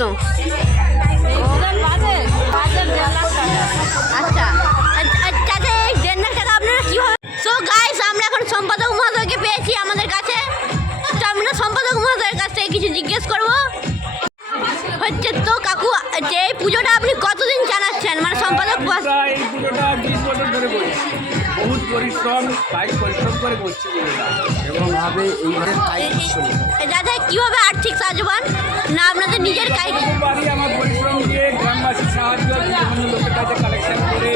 কত? আচ্ছা চাচা, এই 1.5 লাখ টাকা আপনারা কীভাবে? সো গাইস, আমরা এখন সম্পাদক মহোদয়কে পেয়েছি আমাদের কাছে। তো আমরা সম্পাদক মহোদয়ের কাছ থেকে কিছু জিজ্ঞেস করবো। হচ্ছে তো কাকু, যে এই পুজোটা আপনি কতদিন চালাচ্ছেন, মানে সম্পাদক? এই পুজোটা 20 বছর ধরে করছি। বহুত পরিশ্রম করে করছি এবং দাদা কীভাবে আর্থিক সাহায্য পান? না আপনাদের নিজের কাজ? বাড়ি আমার পরিশ্রম দিয়ে গ্রামবাসীর সাহায্য, বিভিন্ন লোকের কাছে কালেকশন করে।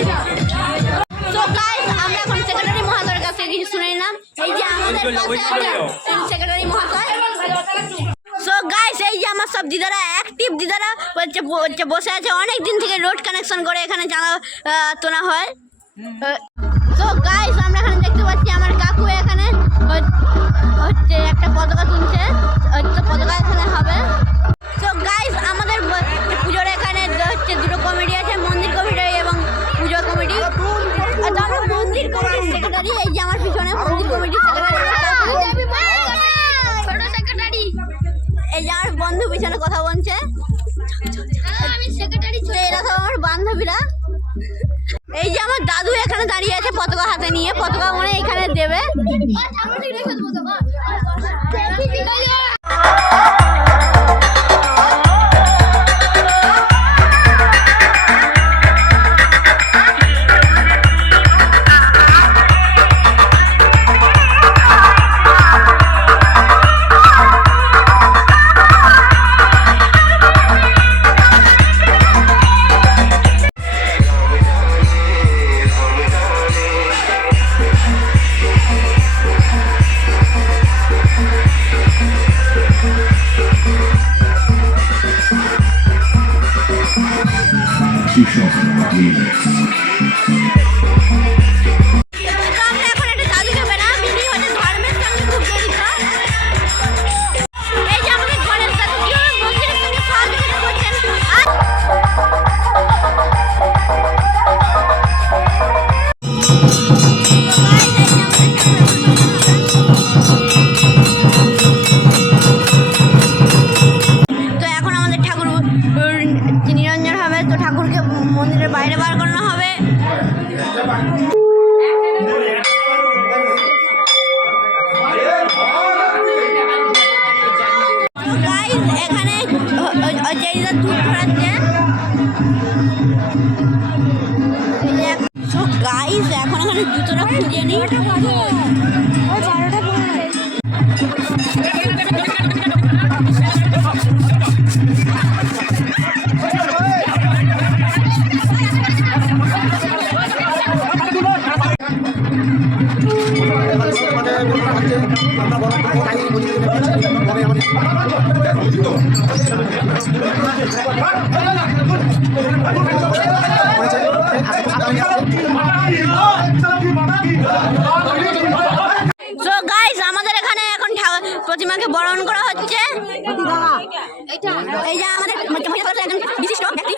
তো গাইস, আমরা এখন সেক্রেটারি মহোদয়ের কাছে কিছু শুনে নিলাম। এই যে আমাদের সেক্রেটারি মহাশয়। সো গাইস, এই যে আমার সব দিদারা, অ্যাক্টিভ দিদারা হচ্ছে বসে আছে অনেক দিন থেকে রোড কানেকশন করে এখানে জানা তোলা হয়। তো গাইস, আমরা এখানে দেখতে পাচ্ছি আমার কাকু এখানে হচ্ছে একটা পতাকা তুলছে, হচ্ছে পতাকা এখানে হবে। তো গাইস, আমাদের পুজোর এখানে হচ্ছে দুটো কমিটি আছে, মন্দির কমিটি এবং পুজো কমিটি। আমরা মন্দির কমিটির সেক্রেটারি, এই যে আমার পিছনে মন্দির কমিটির সেক্রেটারি, এই যে আমার বন্ধু পিছনে কথা বলছে। এরা সব আমার বান্ধবীরা। এই যে আমার দাদু এখানে দাঁড়িয়ে আছে পতাকা হাতে নিয়ে, পতাকা মনে এখানে দেবে। নিরঞ্জন হবে, তো ঠাকুরকে মন্দিরের বাইরে বার করানো হবে। এখানে দুধ ছড়াচ্ছে। গাইস, এখন এখানে জুতোটা খুঁজে নিই। So guys, আমাদের এখানে এখন প্রতিমাকে বরণ করা হচ্ছে। এই যে আমাদের বিশিষ্ট ব্যক্তি।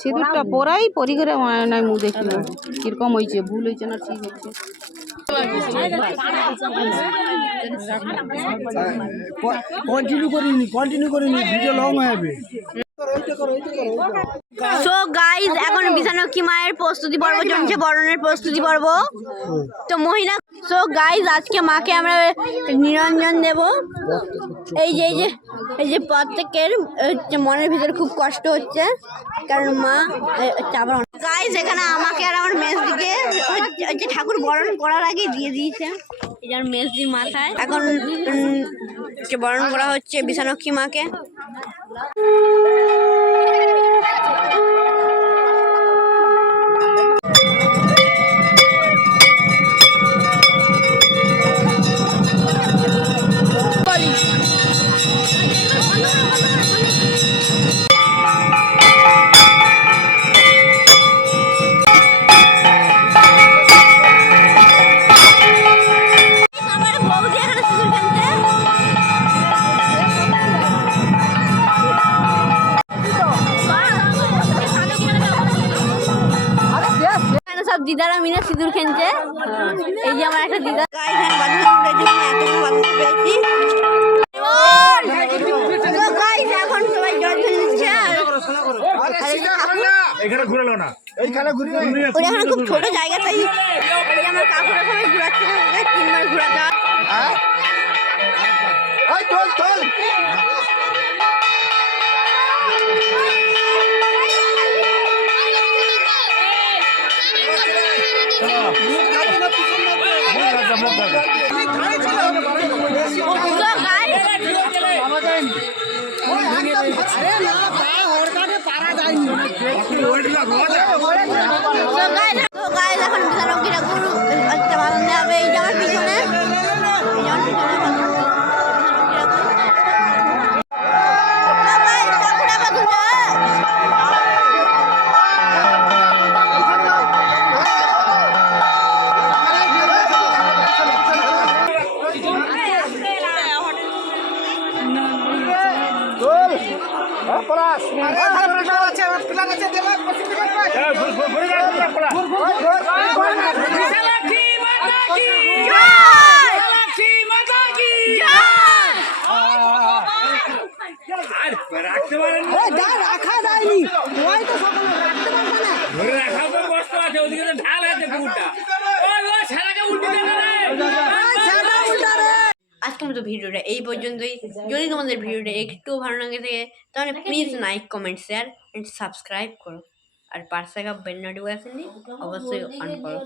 সিঁদুরটা পরাই পরি করে নাই মুখ দেখি কিরকম হয়েছে, ভুল হয়েছে না ঠিক হয়েছে। কন্টিনিউ করিনি ভিডিও লং হয়ে যাবে। সো গাইজ এখন বিছানাক্ষী মায়ের প্রস্তুতি পর্ব চলছে, বরণের প্রস্তুতি পর্ব। তো মহিলা সো গাইজ আজকে মাকে আমরা নিরঞ্জন দেব। এই যে প্রত্যেকের মনের ভিতরে খুব কষ্ট হচ্ছে, কারণ মা গাইজ এখানে আমাকে আর আমার মেজদিকে হচ্ছে ঠাকুর বরণ করার আগে দিয়ে দিয়েছে। এই যে মেজদির মাথায় এখন বরণ করা হচ্ছে বিছানাক্ষী মাকে। সব দিদারা মিলে সিঁদুর খেলছে। এই যে আমার একটা দিদা এখন সবাই জল ফেলছে। খুব ছোট জায়গা, তাই আমার কাকুরা সবাই ঘুরাচ্ছে, 3বার ঘুরাতে এখন বিছানাক্ষী ঠাকুর বানানো হবে। এই যে আমার পিছনে রাখা যায়নি, আজকের মতো ভিডিওটা এই পর্যন্তই। যদি তোমাদের ভিডিওটা একটু ভালো লাগে থাকে তাহলে please like, comment, share and subscribe করো। আর পাশে থাকা বেল নোটিফিকেশনটি অবশ্যই অন করো।